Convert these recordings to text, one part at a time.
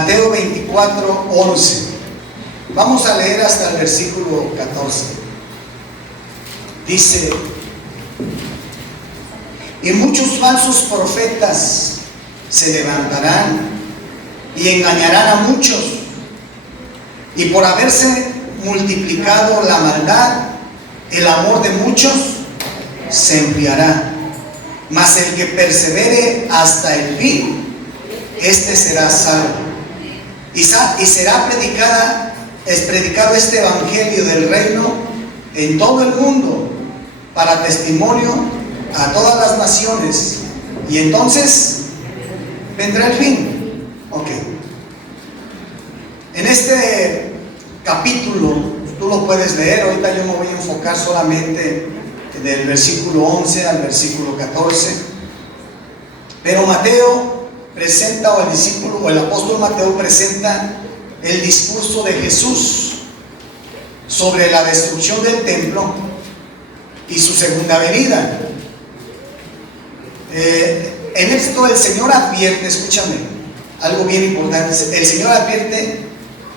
Mateo 24:11. Vamos a leer hasta el versículo 14. Dice: y muchos falsos profetas se levantarán y engañarán a muchos, y por haberse multiplicado la maldad, el amor de muchos se enfriará. Mas el que persevere hasta el fin, este será salvo. Y será predicado este evangelio del reino en todo el mundo, para testimonio a todas las naciones, y entonces vendrá el fin. Ok. En este capítulo, tú lo puedes leer, ahorita yo me voy a enfocar solamente del versículo 11 al versículo 14, pero Mateo presenta, o el apóstol Mateo presenta el discurso de Jesús sobre la destrucción del templo y su segunda venida. En esto el Señor advierte, escúchame, algo bien importante. El Señor advierte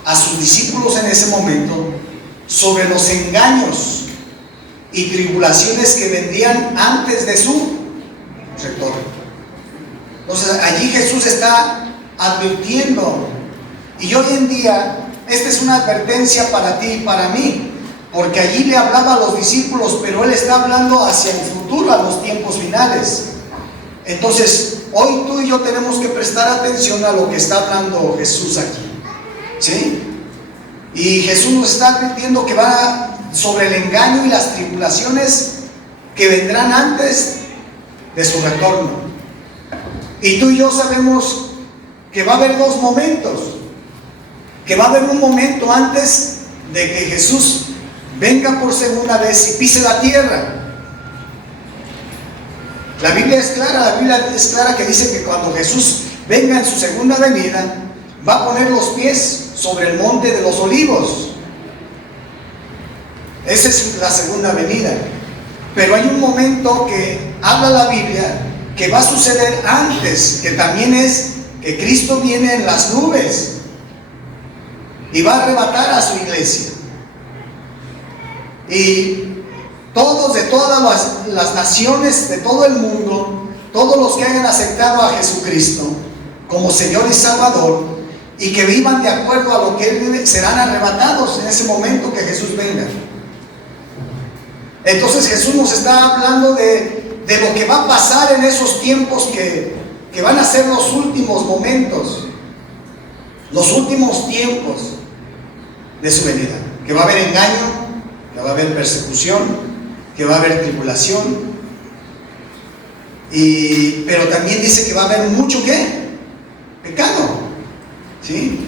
a sus discípulos en ese momento sobre los engaños y tribulaciones que vendrían antes de su retorno. Entonces allí Jesús está advirtiendo, y hoy en día esta es una advertencia para ti y para mí, porque allí le hablaba a los discípulos, pero Él está hablando hacia el futuro, a los tiempos finales. Entonces hoy tú y yo tenemos que prestar atención a lo que está hablando Jesús aquí, ¿sí? Y Jesús nos está advirtiendo que va sobre el engaño y las tribulaciones que vendrán antes de su retorno. Y tú y yo sabemos que va a haber dos momentos, que va a haber un momento antes de que Jesús venga por segunda vez y pise la tierra. La Biblia es clara que dice que cuando Jesús venga en su segunda venida, va a poner los pies sobre el monte de los olivos. Esa es la segunda venida. Pero hay un momento que habla la Biblia que va a suceder antes, que también es que Cristo viene en las nubes y va a arrebatar a su iglesia. Y todos, de todas las naciones, de todo el mundo, todos los que hayan aceptado a Jesucristo como Señor y Salvador y que vivan de acuerdo a lo que Él vive, serán arrebatados en ese momento que Jesús venga. Entonces Jesús nos está hablando de lo que va a pasar en esos tiempos que van a ser los últimos momentos, los últimos tiempos de su venida, que va a haber engaño, que va a haber persecución, que va a haber tribulación, pero también dice que va a haber mucho ¿qué? Pecado, ¿sí?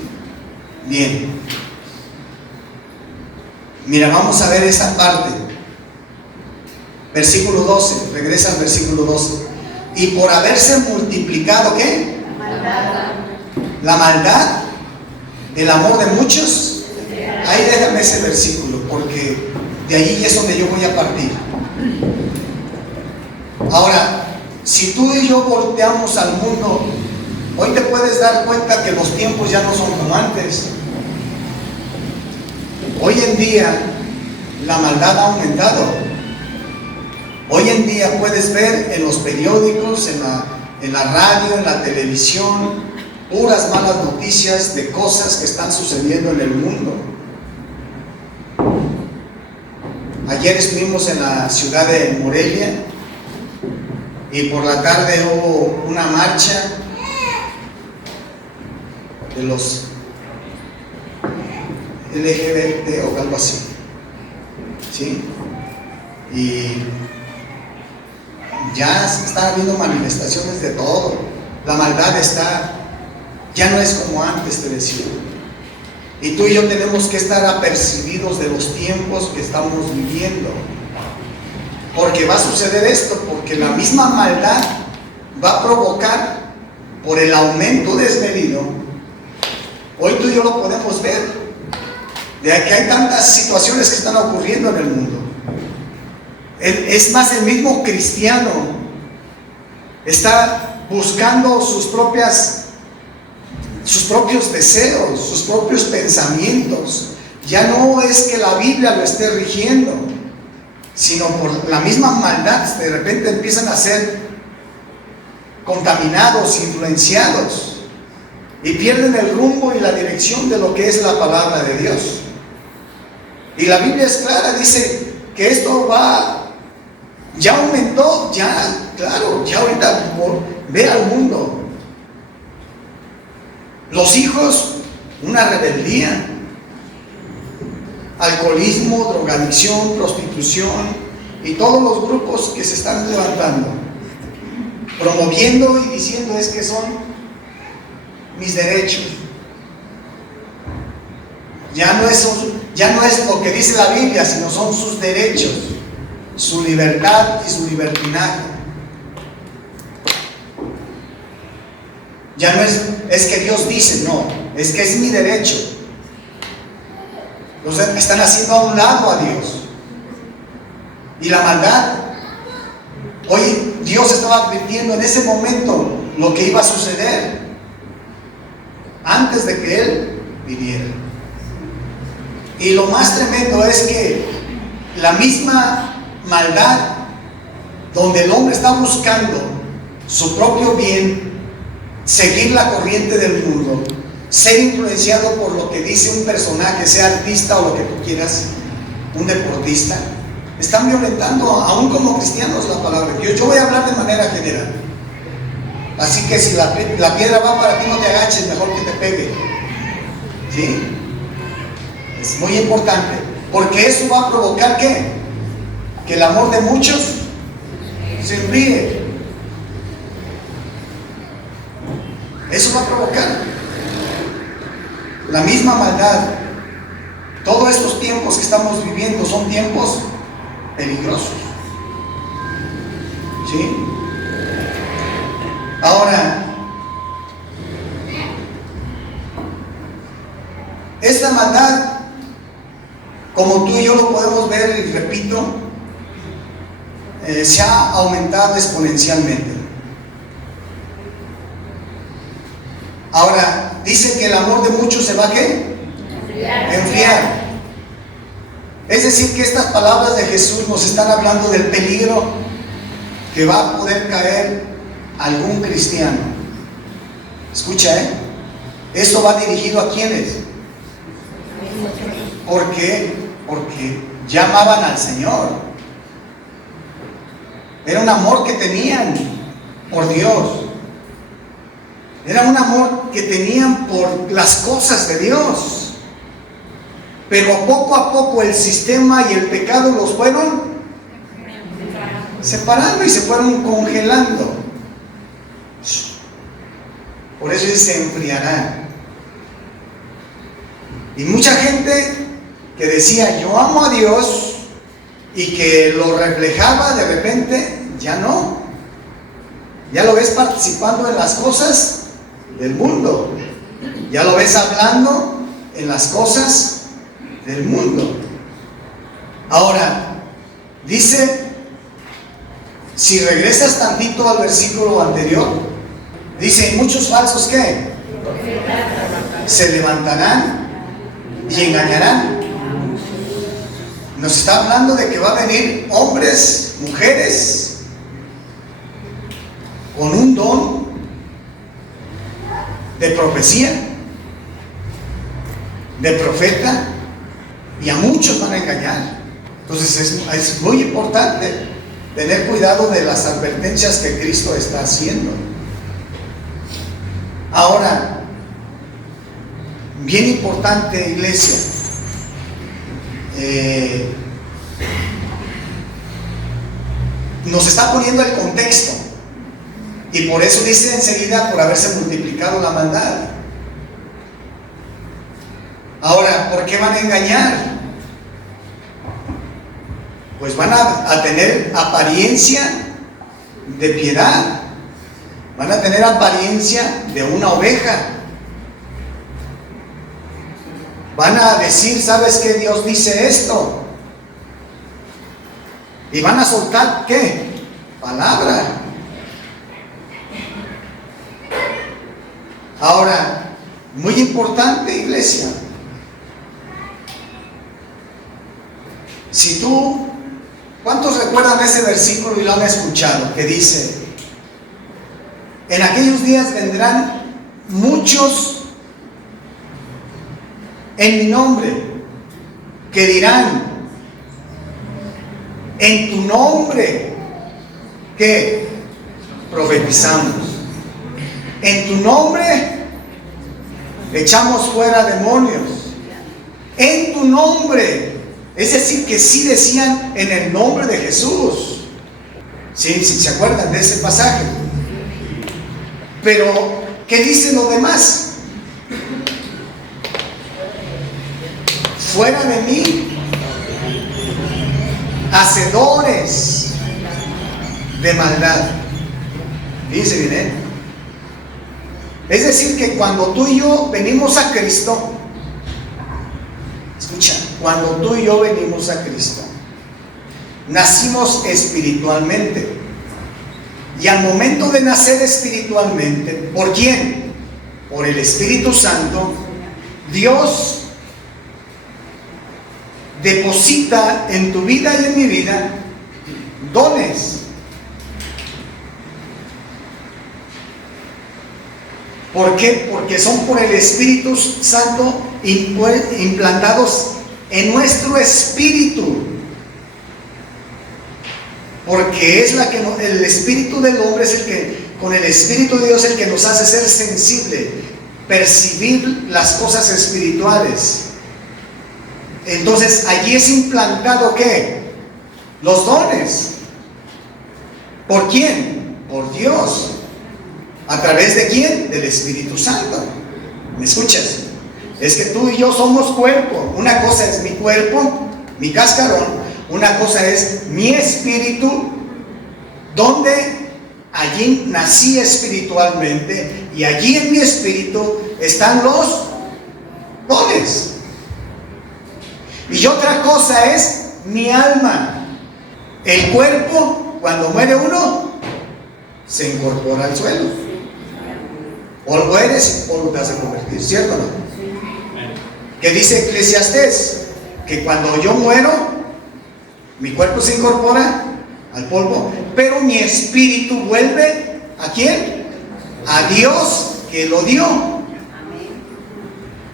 Bien, mira, vamos a ver esa parte. Versículo 12, regresa al versículo 12. Y por haberse multiplicado ¿qué? La maldad, el amor de muchos. Ahí déjame ese versículo, porque de allí es donde yo voy a partir. Ahora, si tú y yo volteamos al mundo, hoy te puedes dar cuenta que los tiempos ya no son como antes. Hoy en día la maldad ha aumentado. Hoy en día puedes ver en los periódicos, en la radio, en la televisión, puras malas noticias de cosas que están sucediendo en el mundo. Ayer estuvimos en la ciudad de Morelia y por la tarde hubo una marcha de los LGBT o algo así, ¿sí? Y ya están habiendo manifestaciones de todo. La maldad ya no es como antes, te decía. Y tú y yo tenemos que estar apercibidos de los tiempos que estamos viviendo, porque va a suceder esto, porque la misma maldad va a provocar, por el aumento desmedido, hoy tú y yo lo podemos ver, de que hay tantas situaciones que están ocurriendo en el mundo. Es más, el mismo cristiano está buscando sus propias sus propios deseos, sus propios pensamientos. Ya no es que la Biblia lo esté rigiendo, sino por la misma maldad de repente empiezan a ser contaminados, influenciados, y pierden el rumbo y la dirección de lo que es la palabra de Dios. Y la Biblia es clara, dice que esto ya aumentó, claro, ya ahorita ve al mundo. Los hijos, una rebeldía, alcoholismo, drogadicción, prostitución y todos los grupos que se están levantando, promoviendo y diciendo es que son mis derechos. Ya no es lo que dice la Biblia, sino son sus derechos, su libertad y su libertinaje. Ya no es que Dios dice, no, es que es mi derecho. Entonces están haciendo a un lado a Dios. Y la maldad, hoy Dios estaba advirtiendo en ese momento lo que iba a suceder antes de que Él viniera. Y lo más tremendo es que la misma maldad, donde el hombre está buscando su propio bien, seguir la corriente del mundo, ser influenciado por lo que dice un personaje, sea artista o lo que tú quieras, un deportista, están violentando aún como cristianos la palabra de Dios. Yo voy a hablar de manera general, así que si la piedra va para ti, no te agaches, mejor que te pegue, ¿sí? Es muy importante, porque eso va a provocar ¿qué? Que el amor de muchos se enfríe. Eso va a provocar la misma maldad. Todos estos tiempos que estamos viviendo son tiempos peligrosos, ¿sí? Ahora, esta maldad, como tú y yo lo podemos ver, y repito, se ha aumentado exponencialmente. Ahora, dice que el amor de muchos se va a ¿qué? Enfriar. Es decir, que estas palabras de Jesús nos están hablando del peligro que va a poder caer algún cristiano. Escucha, esto va dirigido a ¿quiénes? ¿Por qué? Porque ya amaban al Señor. Era un amor que tenían por Dios. Era un amor que tenían por las cosas de Dios. Pero poco a poco el sistema y el pecado los fueron separando y se fueron congelando. Por eso se enfriarán. Y mucha gente que decía yo amo a Dios y que lo reflejaba, de repente ya no. Ya lo ves participando en las cosas del mundo. Ya lo ves hablando en las cosas del mundo. Ahora, dice, si regresas tantito al versículo anterior, dice, muchos falsos ¿qué? Se levantarán y engañarán. Nos está hablando de que va a venir hombres, mujeres, con un don de profecía, de profeta, y a muchos van a engañar. Entonces es muy importante tener cuidado de las advertencias que Cristo está haciendo. Ahora, bien importante, iglesia, nos está poniendo el contexto, y por eso dice enseguida, por haberse multiplicado la maldad. Ahora, ¿por qué van a engañar? Pues van a tener apariencia de piedad, van a tener apariencia de una oveja, van a decir, ¿sabes qué? Dios dice esto, y van a soltar ¿qué? Palabra. Ahora, Muy importante, iglesia. Si tú, ¿cuántos recuerdan ese versículo y lo han escuchado? Que dice: en aquellos días vendrán muchos en mi nombre, que dirán, en tu nombre, ¿qué? Profetizamos. En tu nombre echamos fuera demonios. En tu nombre. Es decir, que sí decían en el nombre de Jesús. Sí, se acuerdan de ese pasaje. Pero, ¿qué dicen los demás? Fuera de mí, hacedores de maldad. Dice bien, ¿eh? Es decir, que cuando tú y yo venimos a Cristo, escucha, cuando tú y yo venimos a Cristo, nacimos espiritualmente. Y al momento de nacer espiritualmente, ¿por quién? Por el Espíritu Santo, Dios deposita en tu vida y en mi vida dones. ¿Por qué? Porque son por el Espíritu Santo implantados en nuestro espíritu. Porque es la que el espíritu del hombre es el que, con el Espíritu de Dios, el que nos hace ser sensible, percibir las cosas espirituales. Entonces allí es implantado ¿qué? Los dones. ¿Por quién? Por Dios. ¿A través de quién? Del Espíritu Santo. ¿Me escuchas? Es que tú y yo somos cuerpo. Una cosa es mi cuerpo, mi cascarón. Una cosa es mi espíritu, donde allí nací espiritualmente, y allí en mi espíritu están los dones. Y otra cosa es mi alma. El cuerpo, cuando muere uno, se incorpora al suelo. Polvo eres y polvo te vas a convertir, ¿cierto o no? ¿Qué dice Eclesiastés? Que cuando yo muero, mi cuerpo se incorpora al polvo, pero mi espíritu vuelve ¿a quién? A Dios que lo dio.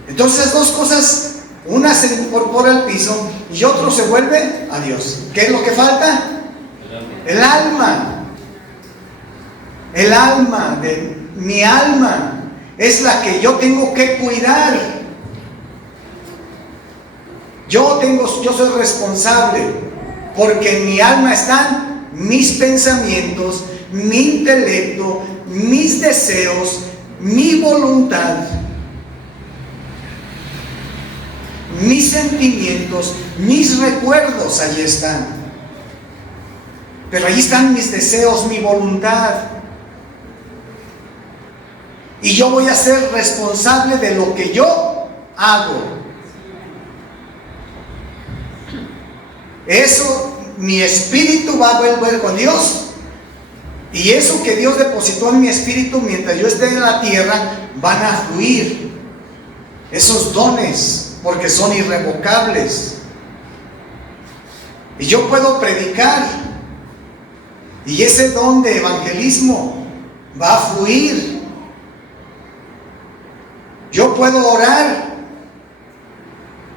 Entonces dos cosas, una se incorpora al piso y otro se vuelve a Dios. ¿Qué es lo que falta? El alma. El alma de mi alma es la que yo tengo que cuidar. Yo soy responsable. Porque en mi alma están mis pensamientos, mi intelecto, mis deseos, mi voluntad, mis sentimientos, mis recuerdos, allí están. Pero allí están mis deseos, mi voluntad. Y yo voy a ser responsable de lo que yo hago. Eso, mi espíritu va a volver con Dios. Y eso que Dios depositó en mi espíritu mientras yo esté en la tierra, van a fluir. Esos dones, porque son irrevocables. Y yo puedo predicar. Y ese don de evangelismo va a fluir. Yo puedo orar.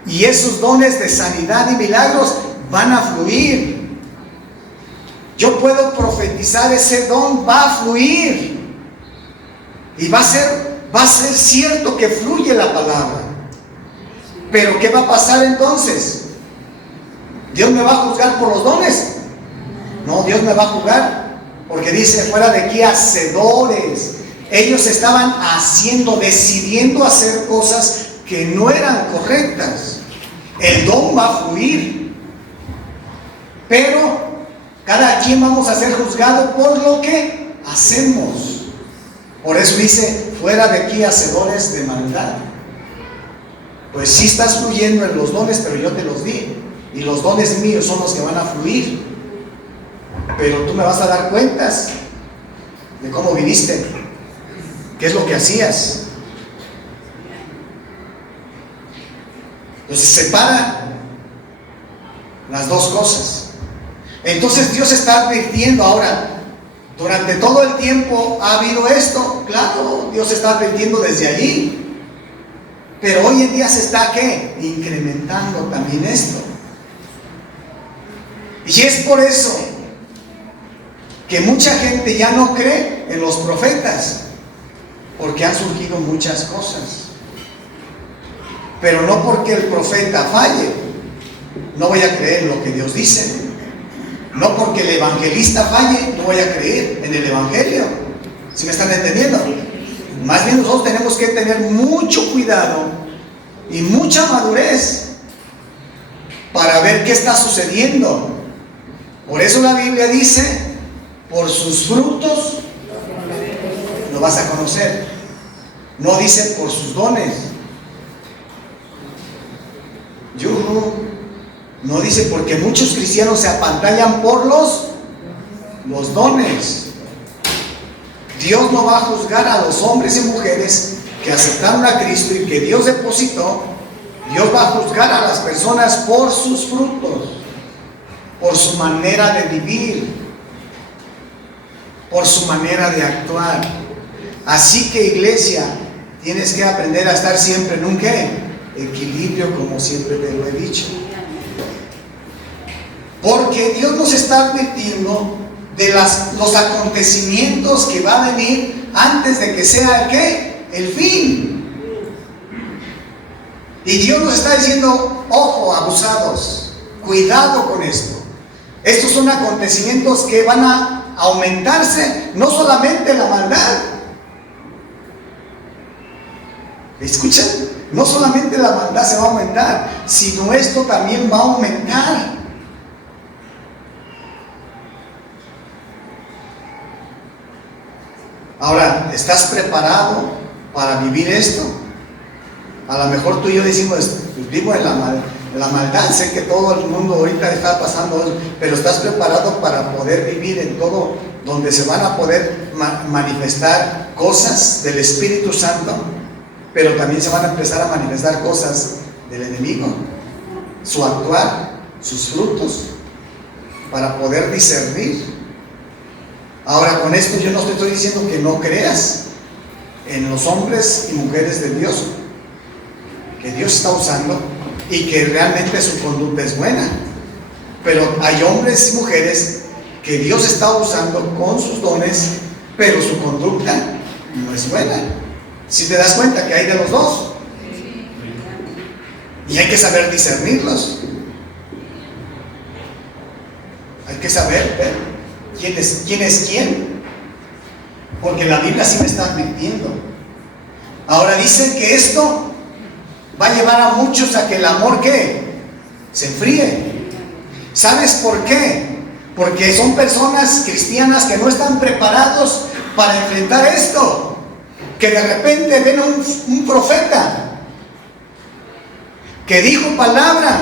Y esos dones de sanidad y milagros van a fluir. Yo puedo profetizar, ese don va a fluir. Y va a ser cierto que fluye la palabra. Pero ¿qué va a pasar entonces? ¿Dios me va a juzgar por los dones? No, Dios me va a juzgar porque dice, fuera de aquí, hacedores. Ellos estaban decidiendo hacer cosas que no eran correctas. El don va a fluir. Pero cada quien vamos a ser juzgados por lo que hacemos. Por eso dice, fuera de aquí, hacedores de maldad. Pues sí estás fluyendo en los dones, pero yo te los di. Y los dones míos son los que van a fluir. Pero tú me vas a dar cuentas de cómo viviste, qué es lo que hacías. Entonces separa las dos cosas. Entonces Dios está advirtiendo ahora. Durante todo el tiempo ha habido esto, claro, Dios está advirtiendo desde allí. Pero hoy en día se está, ¿qué? Incrementando también esto. Y es por eso que mucha gente ya no cree en los profetas, porque han surgido muchas cosas. Pero no porque el profeta falle, no voy a creer en lo que Dios dice. No porque el evangelista falle, no voy a creer en el evangelio. ¿Sí me están entendiendo? Más bien nosotros tenemos que tener mucho cuidado y mucha madurez para ver qué está sucediendo. Por eso la Biblia dice, por sus frutos lo vas a conocer. No dice por sus dones. No dice, porque muchos cristianos se apantallan por los dones. Dios no va a juzgar a los hombres y mujeres que aceptaron a Cristo y que Dios depositó. Dios va a juzgar a las personas por sus frutos, por su manera de vivir, por su manera de actuar. Así que, iglesia, tienes que aprender a estar siempre en un ¿qué? Equilibrio, como siempre te lo he dicho. Porque Dios nos está advirtiendo de los acontecimientos que va a venir antes de que sea el ¿qué? El fin. Y Dios nos está diciendo, ojo, abusados, cuidado con esto. Estos son acontecimientos que van a aumentarse, no solamente la maldad. ¿Escuchan? No solamente la maldad se va a aumentar, sino esto también va a aumentar. Ahora, ¿estás preparado para vivir esto? A lo mejor tú y yo decimos, vivo en la maldad, sé que todo el mundo ahorita está pasando eso, pero ¿estás preparado para poder vivir en todo donde se van a poder manifestar cosas del Espíritu Santo, pero también se van a empezar a manifestar cosas del enemigo, su actuar, sus frutos, para poder discernir? Ahora, con esto yo no te estoy diciendo que no creas en los hombres y mujeres de Dios, que Dios está usando y que realmente su conducta es buena. Pero hay hombres y mujeres que Dios está usando con sus dones, pero su conducta no es buena. Si te das cuenta que hay de los dos, y hay que saber discernirlos. Hay que saber ver quién es quién, porque la Biblia sí me está advirtiendo. Ahora dice que esto va a llevar a muchos a que el amor ¿qué? Se enfríe. ¿Sabes por qué? Porque son personas cristianas que no están preparados para enfrentar esto, que de repente ven un profeta que dijo palabra,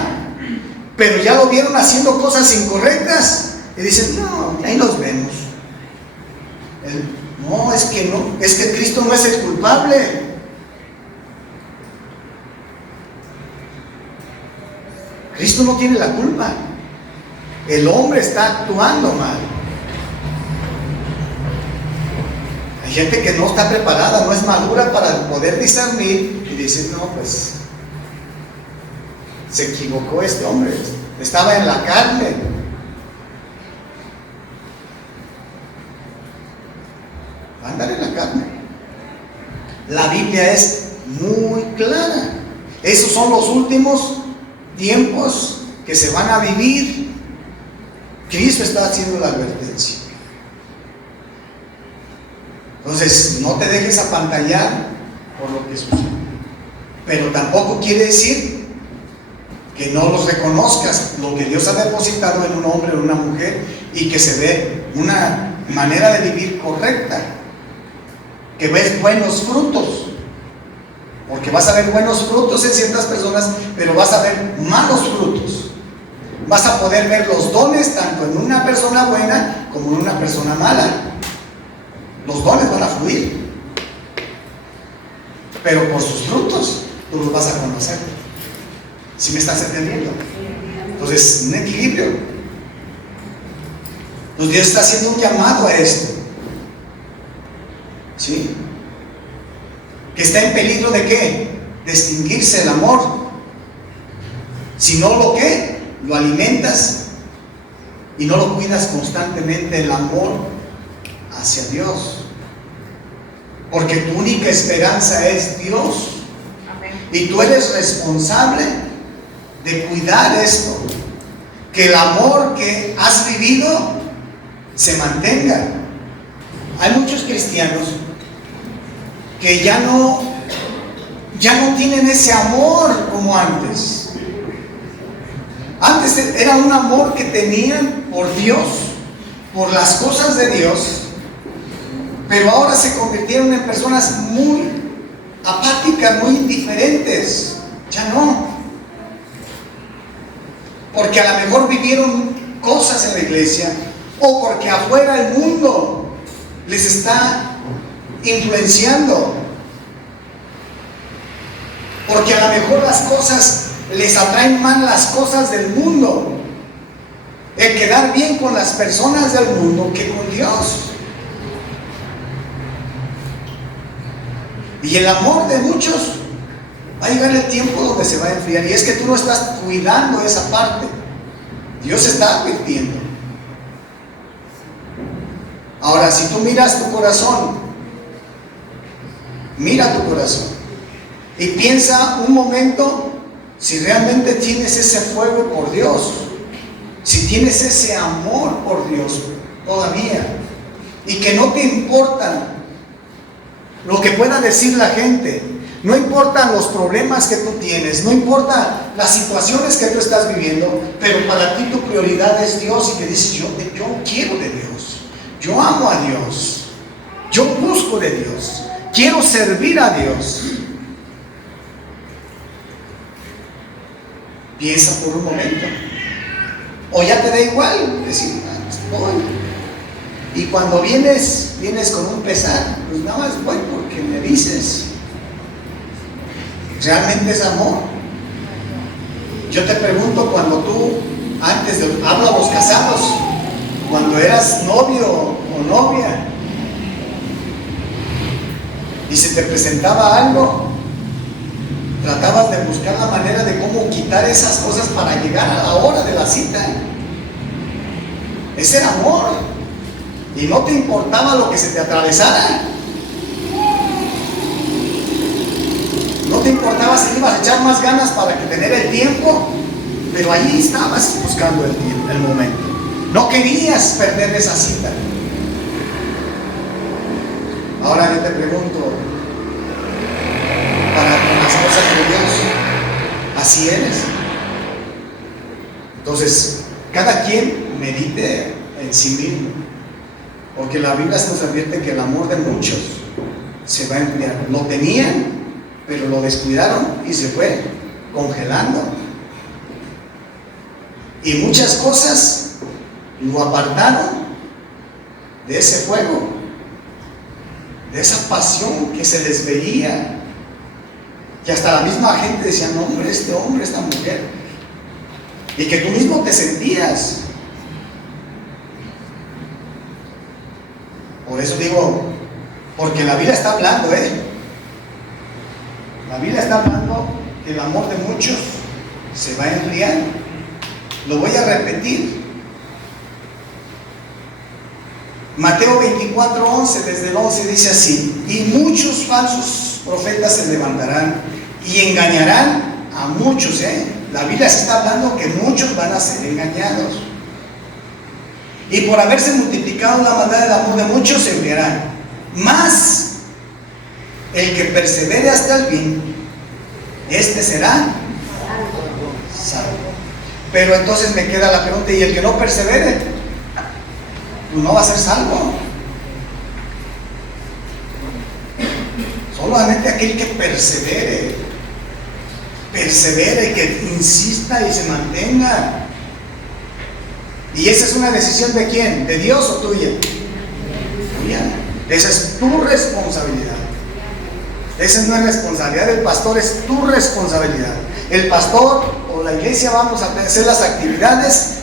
pero ya lo vieron haciendo cosas incorrectas. Y dicen, no, ahí nos vemos. No, es que Cristo no es el culpable. Cristo no tiene la culpa. El hombre está actuando mal. Hay gente que no está preparada, no es madura para poder discernir y dice, no, pues se equivocó este hombre, estaba en la carne. Andar en la carne. La Biblia es muy clara. Esos son los últimos tiempos que se van a vivir. Cristo está haciendo la advertencia. Entonces, no te dejes apantallar por lo que sucede. Pero tampoco quiere decir que no los reconozcas, lo que Dios ha depositado en un hombre o una mujer, y que se ve una manera de vivir correcta, que ves buenos frutos, porque vas a ver buenos frutos en ciertas personas, pero vas a ver malos frutos. Vas a poder ver los dones tanto en una persona buena como en una persona mala. Los dones van a fluir, pero por sus frutos tú los vas a conocer. ¿Sí me estás entendiendo? Entonces, un equilibrio. Entonces, Dios está haciendo un llamado a esto. ¿Sí? Que está en peligro de ¿qué? De extinguirse el amor. Si no lo ¿qué? Lo alimentas y no lo cuidas constantemente, el amor hacia Dios. Porque tu única esperanza es Dios. Y tú eres responsable de cuidar esto. Que el amor que has vivido se mantenga. Hay muchos cristianos que ya no tienen ese amor como antes. Antes era un amor que tenían por Dios, por las cosas de Dios, pero ahora se convirtieron en personas muy apáticas, muy indiferentes. Ya no. Porque a lo mejor vivieron cosas en la iglesia, o porque afuera el mundo les está influenciando, porque a lo mejor las cosas les atraen más, las cosas del mundo, el quedar bien con las personas del mundo que con Dios. Y el amor de muchos va a llegar el tiempo donde se va a enfriar, y es que tú no estás cuidando esa parte. Dios está advirtiendo. Ahora, si tú miras tu corazón, mira tu corazón y piensa un momento si realmente tienes ese fuego por Dios, si tienes ese amor por Dios todavía, y que no te importa lo que pueda decir la gente, no importan los problemas que tú tienes, no importa las situaciones que tú estás viviendo, pero para ti tu prioridad es Dios, y que dices, yo quiero de Dios, yo amo a Dios, yo busco de Dios, quiero servir a Dios. Piensa por un momento. O ya te da igual decir, voy. Y cuando vienes con un pesar, pues nada más voy porque me dices. ¿Realmente es amor? Yo te pregunto, cuando tú, antes de, hablo a los casados, cuando eras novio o novia, y se te presentaba algo, tratabas de buscar la manera de cómo quitar esas cosas para llegar a la hora de la cita. Ese era amor. Y no te importaba lo que se te atravesara. No te importaba si ibas a echar más ganas para que tener el tiempo, pero ahí estabas buscando el momento. No querías perder esa cita. Ahora yo te pregunto, para las cosas de Dios, ¿así eres? Entonces, cada quien medite en sí mismo, porque la Biblia nos advierte que el amor de muchos se va a enfriar. Lo tenían, pero lo descuidaron y se fue congelando. Y muchas cosas lo apartaron de ese fuego, de esa pasión que se les veía. Y hasta la misma gente decía, no, hombre, este hombre, esta mujer. Y que tú mismo te sentías. Por eso digo, porque la Biblia está hablando, la Biblia está hablando que el amor de muchos se va a enfriar. Lo voy a repetir. Mateo 24:11, desde el 11 dice así: y muchos falsos profetas se levantarán y engañarán a muchos. La Biblia se está hablando que muchos van a ser engañados. Y por haberse multiplicado la maldad del amor de muchos se enfriarán. Mas el que persevere hasta el fin, este será salvo. Pero entonces me queda la pregunta, ¿y el que no persevere? Pues no va a ser salvo. Solamente aquel que persevere, que insista y se mantenga. Y esa es una decisión ¿de quién? ¿De Dios o tuya? Tuya. Esa es tu responsabilidad. Esa no es responsabilidad del pastor, es tu responsabilidad. El pastor o por la iglesia vamos a hacer las actividades,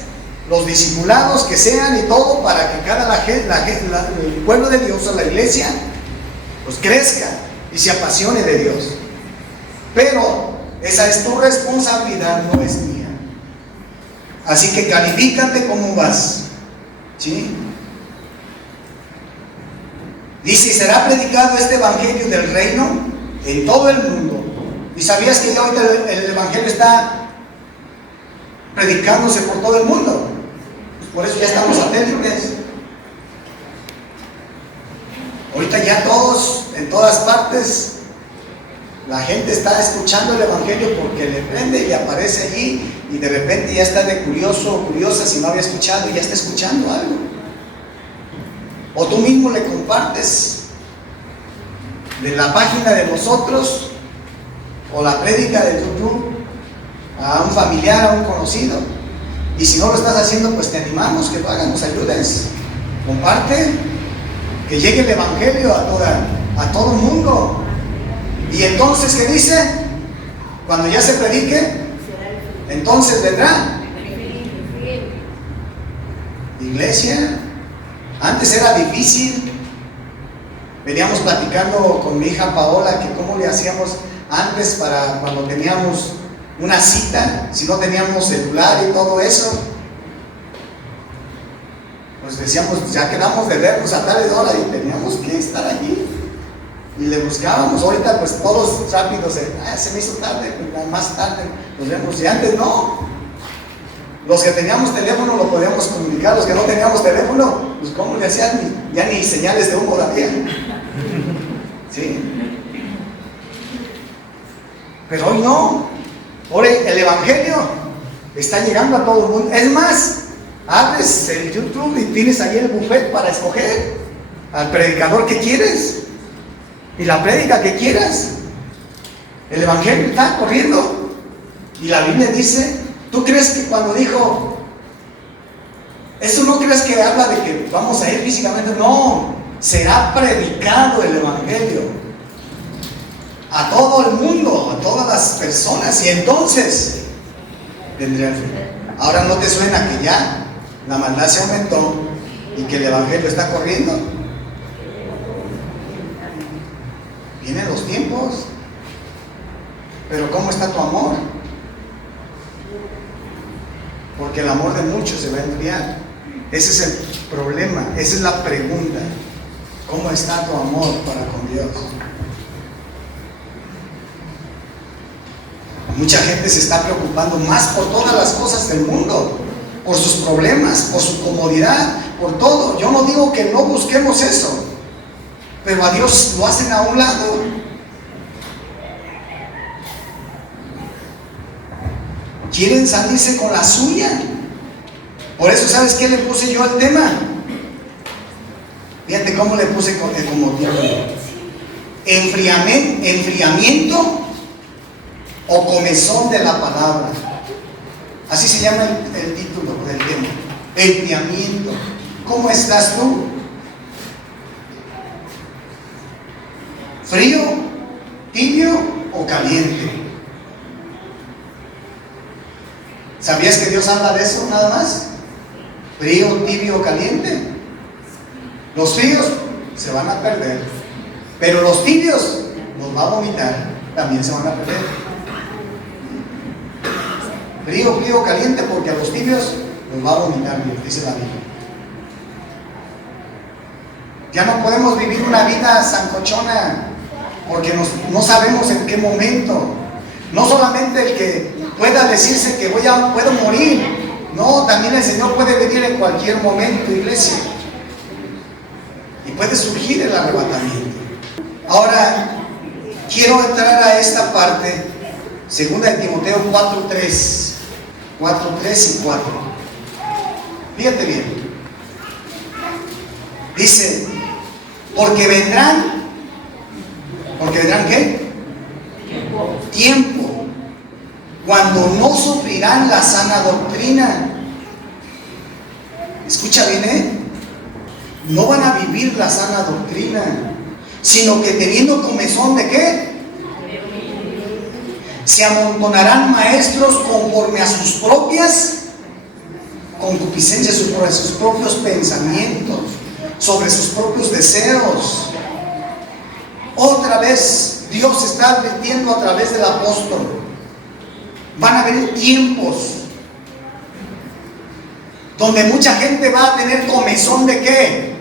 los discipulados que sean y todo, para que el pueblo de Dios, o la iglesia, pues crezca y se apasione de Dios. Pero esa es tu responsabilidad, no es mía. Así que califícate cómo vas, ¿sí? Dice: y será predicado este evangelio del reino en todo el mundo. ¿Y sabías que ya ahorita el evangelio está predicándose por todo el mundo? Pues por eso ya estamos satélites. Ahorita ya todos, en todas partes, la gente está escuchando el evangelio porque le prende y le aparece allí, y de repente ya está de curioso o curiosa si no había escuchado y ya está escuchando algo. O tú mismo le compartes de la página de nosotros o la prédica de YouTube a un familiar, a un conocido. Y si no lo estás haciendo, pues te animamos que lo hagas, nos ayudes. Comparte, que llegue el evangelio a todo el mundo. Y entonces, ¿qué dice? Cuando ya se predique, entonces vendrá. Iglesia, antes era difícil. Veníamos platicando con mi hija Paola que cómo le hacíamos antes para cuando teníamos una cita, si no teníamos celular y todo eso. Pues decíamos, ya quedamos de vernos a tal hora y teníamos que estar allí. Y le buscábamos. Ahorita pues todos rápidos, se me hizo tarde, más tarde nos vemos. Y antes no. Los que teníamos teléfono lo podíamos comunicar, los que no teníamos teléfono, pues cómo le hacían, ya ni señales de humo había. ¿Sí? Pero hoy no. Hoy el evangelio está llegando a todo el mundo. Es más, abres el YouTube y tienes ahí el buffet para escoger al predicador que quieres y la prédica que quieras. El evangelio está corriendo. Y la Biblia dice, ¿tú crees que cuando dijo eso, no crees que habla de que vamos a ir físicamente? No, será predicado el evangelio a todo el mundo, a todas las personas, y entonces vendría el fin. Ahora, ¿no te suena que ya la maldad se aumentó y que el evangelio está corriendo? Vienen los tiempos. Pero ¿cómo está tu amor? Porque el amor de muchos se va a enfriar. Ese es el problema, esa es la pregunta. ¿Cómo está tu amor para con Dios? Mucha gente se está preocupando más por todas las cosas del mundo, por sus problemas, por su comodidad, por todo. Yo no digo que no busquemos eso, pero a Dios lo hacen a un lado. Quieren salirse con la suya. Por eso, ¿sabes qué le puse yo al tema? Fíjate cómo le puse como título: enfriamiento o comezón de la palabra. Así se llama el título del tema: enfriamiento. ¿Cómo estás tú? ¿Frío, tibio o caliente? ¿Sabías que Dios habla de eso nada más? Frío, tibio o caliente. Los fríos se van a perder, pero los tibios los va a vomitar, también se van a perder. Frío, caliente, porque a los tibios los va a vomitar, dice la Biblia. Ya no podemos vivir una vida sancochona, porque no sabemos en qué momento. No solamente el que pueda decirse que puedo morir, no, también el Señor puede venir en cualquier momento, iglesia, y puede surgir el arrebatamiento. Ahora, quiero entrar a esta parte, 2 Timoteo 4:3 y 4. Fíjate bien. Dice, porque vendrán ¿qué? Tiempo cuando no sufrirán la sana doctrina. Escucha bien, no van a vivir la sana doctrina, sino que teniendo comezón de ¿qué? Se amontonarán maestros conforme a sus propias concupiscencias, sobre sus propios pensamientos, sobre sus propios deseos. Otra vez Dios está advirtiendo a través del apóstol. Van a haber tiempos donde mucha gente va a tener comezón de ¿qué?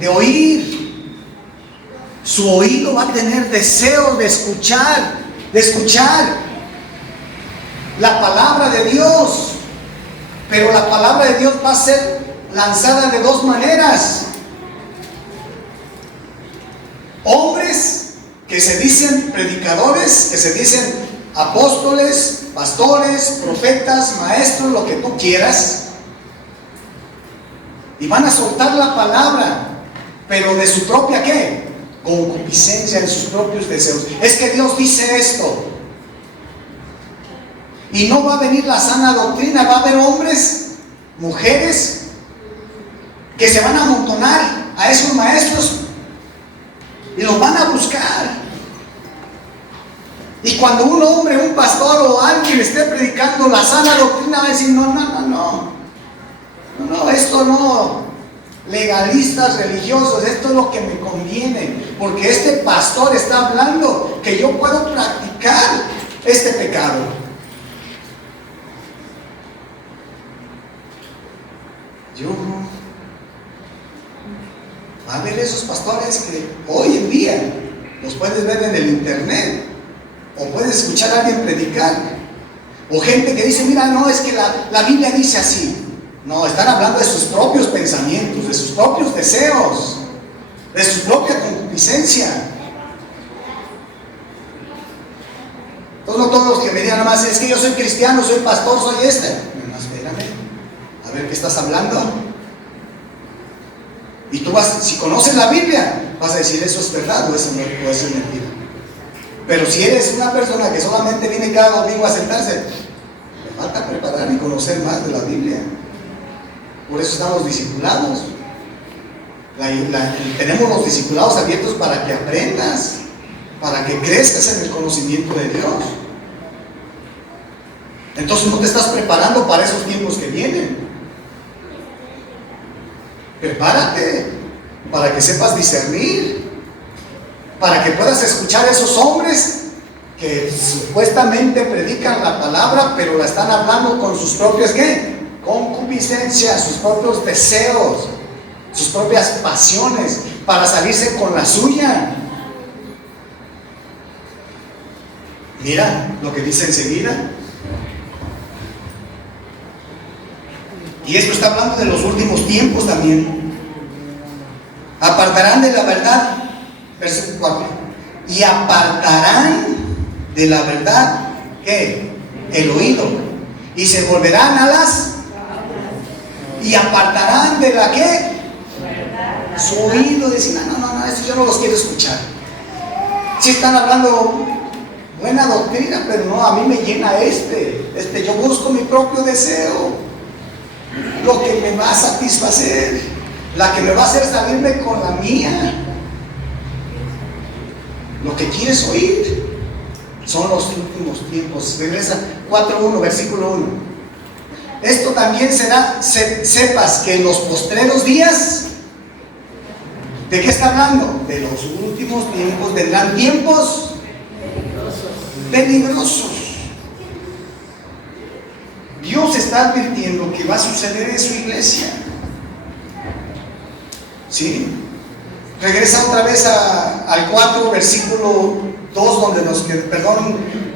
De oír. Su oído va a tener deseo de escuchar la palabra de Dios. Pero la palabra de Dios va a ser lanzada de dos maneras. Hombres que se dicen predicadores, que se dicen apóstoles, pastores, profetas, maestros, lo que tú quieras, y van a soltar la palabra, pero de su propia ¿qué? Concupiscencia, en sus propios deseos. Es que Dios dice esto. Y no va a venir la sana doctrina. Va a haber hombres, mujeres, que se van a amontonar a esos maestros y los van a buscar. Y cuando un hombre, un pastor o alguien esté predicando la sana doctrina, va a decir: no, esto no, legalistas religiosos, esto es lo que me conviene, porque este pastor está hablando que yo puedo practicar este pecado. Va a haber esos pastores que hoy en día los puedes ver en el internet, o puedes escuchar a alguien predicar, o gente que dice: mira, no, es que la Biblia dice así. No, están hablando de sus propios pensamientos, de sus propios deseos, de su propia concupiscencia. Entonces, no todos los que me digan nada más: es que yo soy cristiano, soy pastor, soy este. No, espérame, a ver qué estás hablando. Y tú vas, si conoces la Biblia, vas a decir: eso es verdad o eso no, o eso es mentira. Pero si eres una persona que solamente viene cada domingo a sentarse, le falta preparar y conocer más de la Biblia. Por eso están los discipulados. Tenemos los discipulados abiertos para que aprendas, para que crezcas en el conocimiento de Dios. Entonces no te estás preparando para esos tiempos que vienen. Prepárate para que sepas discernir, para que puedas escuchar a esos hombres que supuestamente predican la palabra, pero la están hablando con sus propias ¿qué? Concupiscencias, sus propios deseos, sus propias pasiones, para salirse con la suya. Mira lo que dice enseguida. Y esto está hablando de los últimos tiempos también. Apartarán de la verdad, versículo 4. Y apartarán de la verdad, ¿qué? El oído. Y se volverán a las... Y apartarán de la ¿qué? Su oído. Dicen: no, esto yo no los quiero escuchar. Sí están hablando buena doctrina, pero no, a mí me llena yo busco mi propio deseo, lo que me va a satisfacer, la que me va a hacer salirme con la mía. Lo que quieres oír son los últimos tiempos. Regresa 4.1, versículo 1. Esto también será, sepas que en los postreros días, ¿de qué está hablando? De los últimos tiempos, vendrán tiempos peligrosos. Dios está advirtiendo que va a suceder en su iglesia. ¿Sí? Regresa otra vez al 4, versículo 2,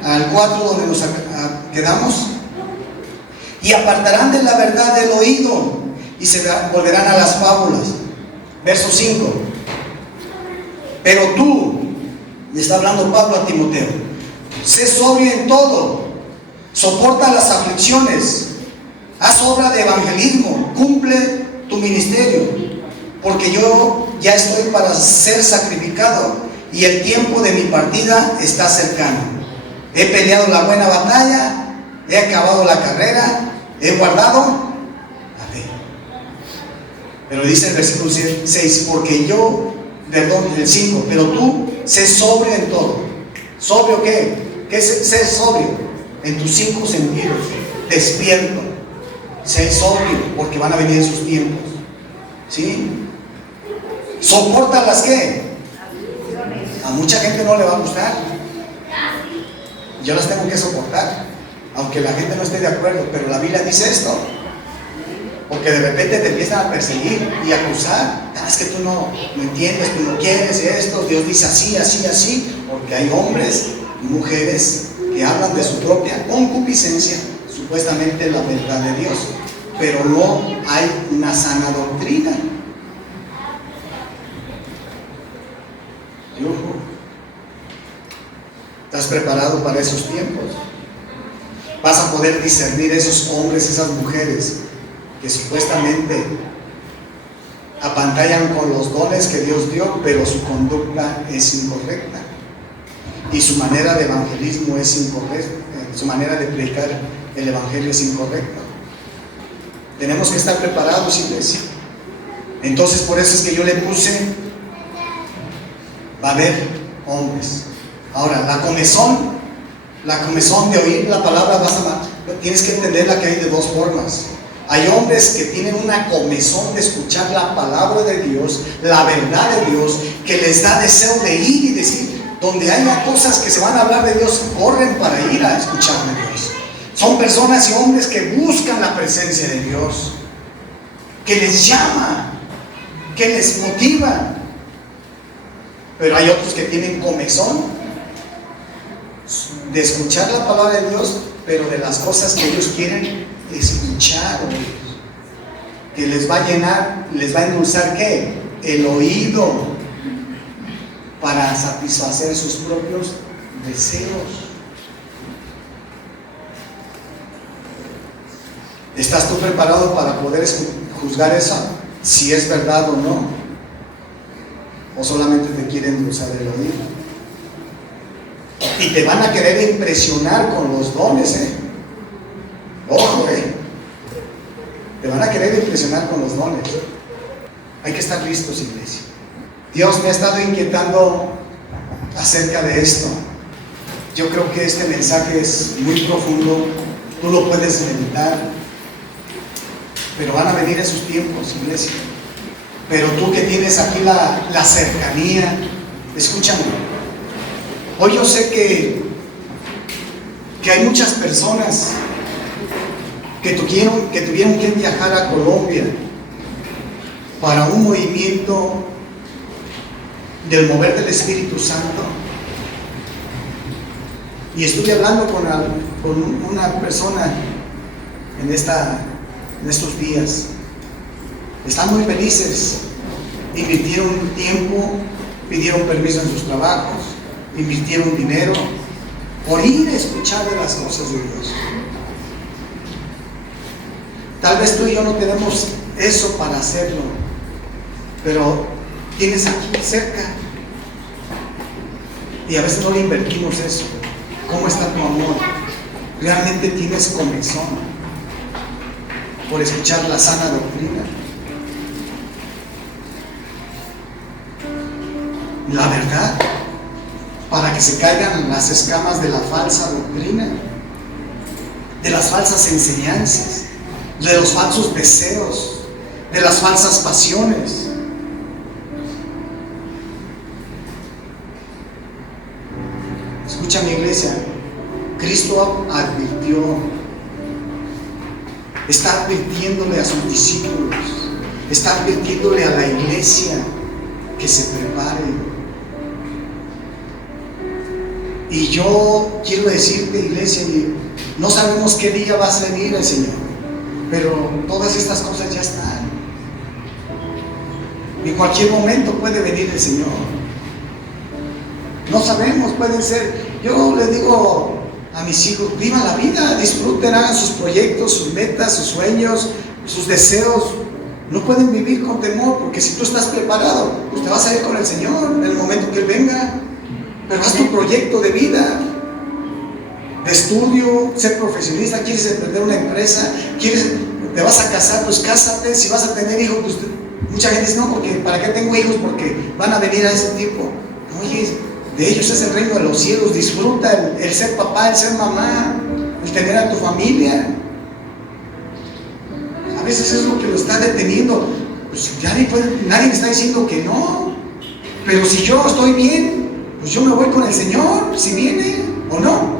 al 4 donde nos quedamos. Y apartarán de la verdad el oído y se volverán a las fábulas. Verso 5. Pero tú, y está hablando Pablo a Timoteo, sé sobrio en todo, soporta las aflicciones, haz obra de evangelismo, cumple tu ministerio, porque yo ya estoy para ser sacrificado y el tiempo de mi partida está cercano. He peleado la buena batalla, he acabado la carrera, he guardado la fe. Pero dice el versículo 6, el 5, pero tú sé sobrio en todo. ¿Sobrio qué? ¿Qué es ser sobrio? En tus 5 sentidos, despierto. Sé sobrio, porque van a venir esos tiempos. ¿Sí? ¿Soporta las qué? A mucha gente no le va a gustar. Yo las tengo que soportar, aunque la gente no esté de acuerdo, pero la Biblia dice esto. Porque de repente te empiezan a perseguir y a acusar. Es que tú no entiendes, tú no quieres esto. Dios dice así, así, así. Porque hay hombres y mujeres que hablan de su propia concupiscencia, supuestamente la verdad de Dios, pero no hay una sana doctrina. ¿Estás preparado para esos tiempos? Vas a poder discernir esos hombres, esas mujeres que supuestamente apantallan con los dones que Dios dio, pero su conducta es incorrecta y su manera de evangelismo es incorrecta, su manera de predicar el evangelio es incorrecta. Tenemos que estar preparados, iglesia. Entonces, por eso es que yo le puse, va a haber hombres. Ahora, la comezón de oír la palabra, tienes que entenderla que hay de 2 formas. Hay hombres que tienen una comezón de escuchar la palabra de Dios, la verdad de Dios, que les da deseo de ir y decir, donde haya cosas que se van a hablar de Dios, corren para ir a escuchar de Dios. Son personas y hombres que buscan la presencia de Dios, que les llama, que les motiva. Pero hay otros que tienen comezón de escuchar la palabra de Dios, pero de las cosas que ellos quieren escuchar, que les va a llenar, les va a endulzar ¿qué? El oído, para satisfacer sus propios deseos. ¿Estás tú preparado para poder juzgar eso? Si es verdad o no, o solamente te quieren endulzar el oído. Y te van a querer impresionar con los dones, ojo, te van a querer impresionar con los dones. Hay que estar listos, iglesia. Dios me ha estado inquietando acerca de esto. Yo creo que este mensaje es muy profundo, tú lo puedes meditar, pero van a venir esos tiempos, iglesia. Pero tú que tienes aquí la cercanía, escúchame. Hoy yo sé que hay muchas personas que tuvieron que viajar a Colombia para un movimiento del mover del Espíritu Santo. Y estuve hablando con una persona en estos días. Están muy felices, invirtieron tiempo, pidieron permiso en sus trabajos, invirtieron dinero por ir a escuchar de las cosas de Dios. Tal vez tú y yo no tenemos eso para hacerlo, pero tienes aquí cerca y a veces no le invertimos eso. ¿Cómo está tu amor? ¿Realmente tienes comezón por escuchar la sana doctrina? La verdad, para que se caigan las escamas de la falsa doctrina, de las falsas enseñanzas, de los falsos deseos, de las falsas pasiones. Escucha, mi iglesia, Cristo advirtió, está advirtiéndole a sus discípulos, está advirtiéndole a la iglesia que se prepare. Y yo quiero decirte, iglesia, no sabemos qué día va a venir el Señor, pero todas estas cosas ya están. En cualquier momento puede venir el Señor. No sabemos, pueden ser. Yo le digo a mis hijos, vivan la vida, disfruten, hagan sus proyectos, sus metas, sus sueños, sus deseos. No pueden vivir con temor, porque si tú estás preparado, pues te vas a ir con el Señor en el momento que Él venga. Pero haz tu proyecto de vida, de estudio, ser profesionista. ¿Quieres emprender una empresa? ¿Te vas a casar? Pues cásate. Si vas a tener hijos, pues mucha gente dice, no, porque ¿para qué tengo hijos? Porque van a venir a ese tiempo. Oye, De ellos es el reino de los cielos. Disfruta el ser papá, el ser mamá, el tener a tu familia. A veces es lo que lo está deteniendo. Pues nadie me está diciendo que no. Pero si yo estoy bien, pues yo me voy con el Señor, si viene o no.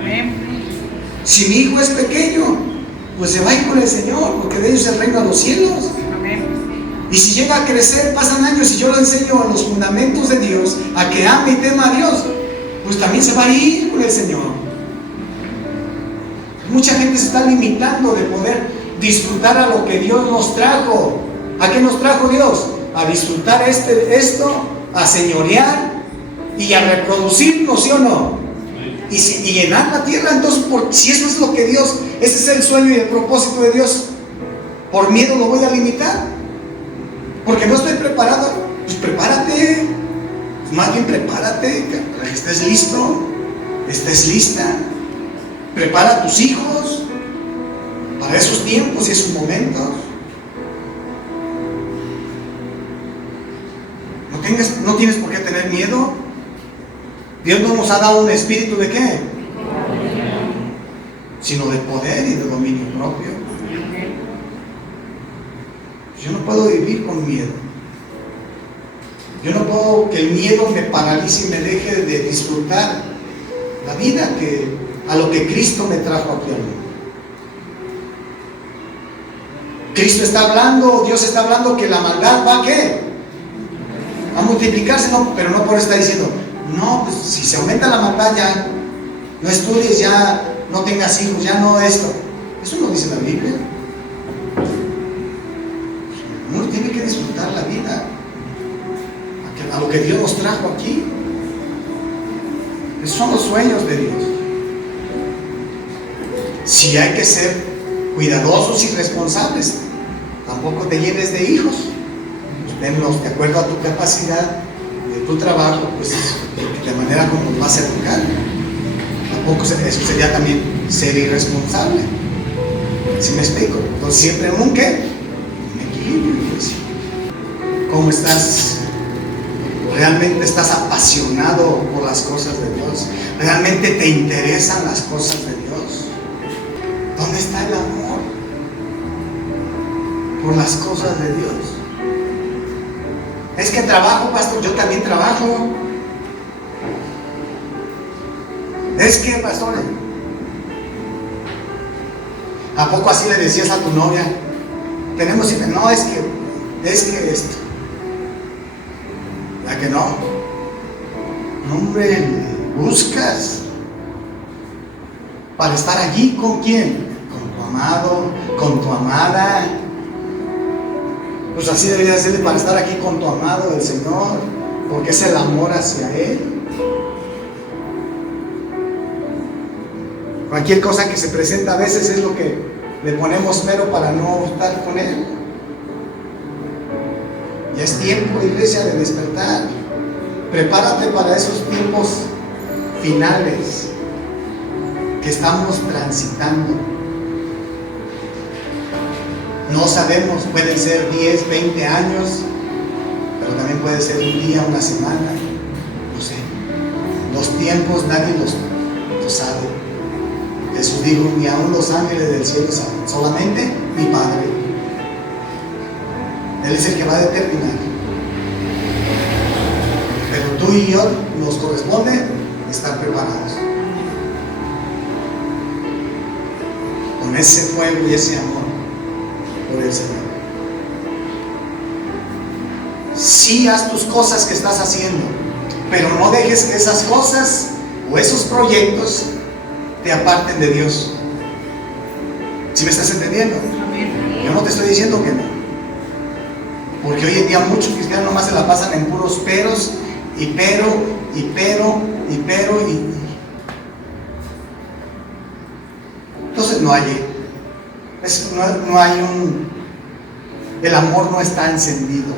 Amén. Si mi hijo es pequeño, pues se va a ir con el Señor, porque de ellos es el reino de los cielos. Amén. Y si llega a crecer, pasan años y yo lo enseño a los fundamentos de Dios, a que ame y tema a Dios, pues también se va a ir con el Señor. Mucha gente se está limitando de poder disfrutar a lo que Dios nos trajo. ¿A qué nos trajo Dios? A disfrutar esto, a señorear y a reproducirnos, ¿sí o no? Y llenar la tierra. Entonces, si eso es lo que Dios, ese es el sueño y el propósito de Dios, por miedo lo voy a limitar, porque no estoy preparado. Pues prepárate, más bien prepárate para que estés listo, estés lista. Prepara a tus hijos para esos tiempos y esos momentos. No tienes por qué tener miedo. Dios no nos ha dado un espíritu de qué, sino de poder y de dominio propio. Yo no puedo vivir con miedo. Yo no puedo que el miedo me paralice y me deje de disfrutar la vida a lo que Cristo me trajo aquí al mundo. Cristo está hablando, Dios está hablando que la maldad va a ¿qué? A multiplicarse, no, pero no por estar diciendo, no, pues si se aumenta la maldad ya, no estudies, ya no tengas hijos, ya no esto. Eso no dice la Biblia. Uno tiene que disfrutar la vida, a lo que Dios nos trajo aquí. Esos son los sueños de Dios. Si hay que ser cuidadosos y responsables, tampoco te llenes de hijos. Tenlos de acuerdo a tu capacidad, de tu trabajo, pues de manera como los vas a educar. Tampoco eso sería también ser irresponsable. ¿Sí me explico? Entonces siempre un equilibrio. Pues. ¿Cómo estás? ¿Realmente estás apasionado por las cosas de Dios? ¿Realmente te interesan las cosas de Dios? ¿Dónde está el amor por las cosas de Dios? Es que trabajo, pastor, yo también trabajo. Es que, pastor, ¿a poco así le decías a tu novia? Tenemos hijos. No, es que esto. ¿Ya que no? No, hombre, buscas para estar allí con quién, con tu amado, con tu amada. Pues así debería ser para estar aquí con tu amado, el Señor, porque es el amor hacia Él. Cualquier cosa que se presenta a veces es lo que le ponemos pero para no estar con Él. Ya es tiempo, iglesia, de despertar. Prepárate para esos tiempos finales que estamos transitando. No sabemos, pueden ser 10, 20 años, pero también puede ser un día, una semana, no sé. Los tiempos nadie los sabe. Jesús dijo, ni aun los ángeles del cielo saben, solamente mi Padre. Él es el que va a determinar. Pero tú y yo nos corresponde estar preparados. Con ese fuego y ese amor por el Señor. Sí, haz tus cosas que estás haciendo, pero no dejes que esas cosas o esos proyectos te aparten de Dios. ¿Sí me estás entendiendo? Yo no te estoy diciendo que no, porque hoy en día muchos cristianos nomás se la pasan en puros peros y entonces no hay el amor no está encendido.